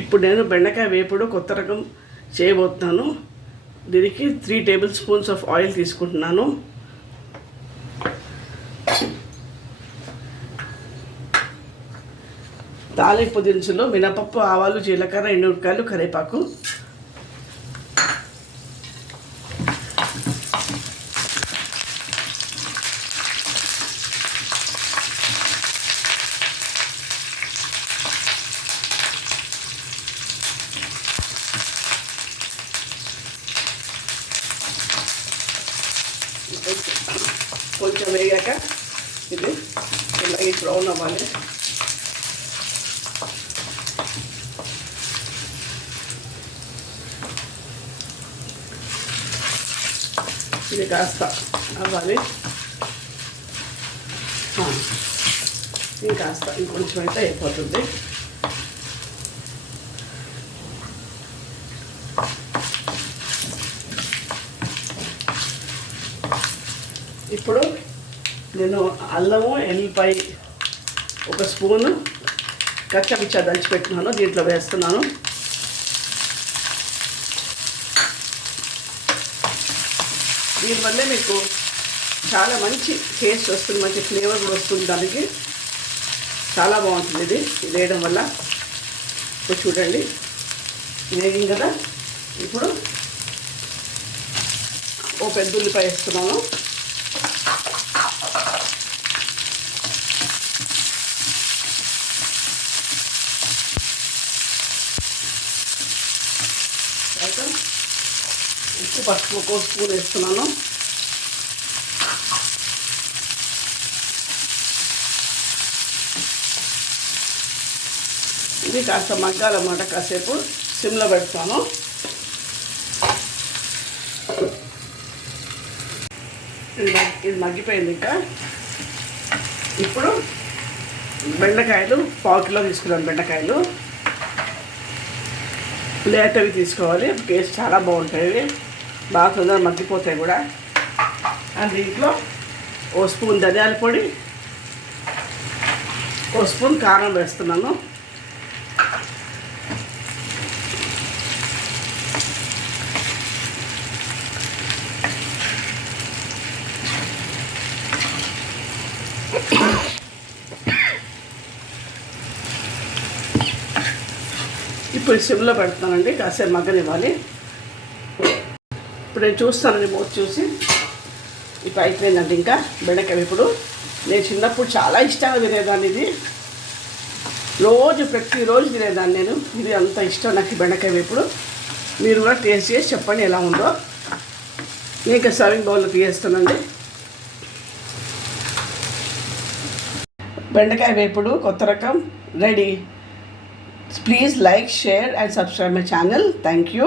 ఇప్పుడు నేను బెండకాయ వేపుడు కొత్త రకం చేయబోతున్నాను. దీనికి 3 టేబుల్ స్పూన్స్ ఆఫ్ ఆయిల్ తీసుకుంటున్నాను. తాలింపు దినుసులు మినపప్పు, ఆవాలు, జీలకర్ర, ఎండుమిరపకాయలు, కరివేపాకు. కొంచెం వేగాక ఇది ఇలాగే బ్రౌన్ అవ్వాలి. ఇది కాస్త అవ్వాలి. ఇంకాస్త ఇంకొంచెం అయితే అయిపోతుంది. ఇప్పుడు నేను అల్లము, ఎల్లిపాయ 1 స్పూను కచ్చపిచ్చా దంచి పెట్టినాను, దీంట్లో వేస్తున్నాను. దీనివల్లే మీకు చాలా మంచి టేస్ట్ వస్తుంది, మంచి ఫ్లేవర్ కూడా వస్తుంది. దానికి చాలా బాగుంటుంది ఇది వేయడం వల్ల. ఇప్పుడు చూడండి వేగింది కదా. ఇప్పుడు ఓ పెద్ద ఉల్లిపాయ వేస్తున్నాను. ఉప్పు, పసుపు 1 స్పూన్ వేస్తున్నాను. ఇది కాస్త మగ్గాలన్నమాట. కాసేపు సిమ్లో పెడతాను. ఇది మగ్గిపోయింది. ఇంకా ఇప్పుడు బెండకాయలు 1/4 కిలో తీసుకున్నాను. బెండకాయలు లేతవి తీసుకోవాలి, టేస్ట్ చాలా బాగుంటాయి, బాగా తొందరగా మగ్గిపోతాయి కూడా. అండ్ దీంట్లో 1 స్పూన్ ధనియాల పొడి, 1 స్పూన్ కారం వేస్తున్నాను. ఇప్పుడు సిమ్లో పెడతానండి, కాసేపు మగ్గనివ్వాలి. ఇప్పుడు నేను చూస్తానండి, మూత చూసి. ఇప్పుడు అయిపోయిందండి. ఇంకా బెండకాయ ఇప్పుడు నేను చిన్నప్పుడు చాలా ఇష్టంగా తినేదాన్ని. ఇది ప్రతిరోజు తినేదాన్ని నేను. ఇది అంత ఇష్టం నాకు బెండకాయ వేపుడు. మీరు కూడా టేస్ట్ చేసి చెప్పండి ఎలా ఉందో. నేను ఇంకా సర్వింగ్ బౌల్లో తీయేస్తానండి. బెండకాయ వేపుడు కొత్త రకం ready. Please like, share and subscribe my channel. Thank you.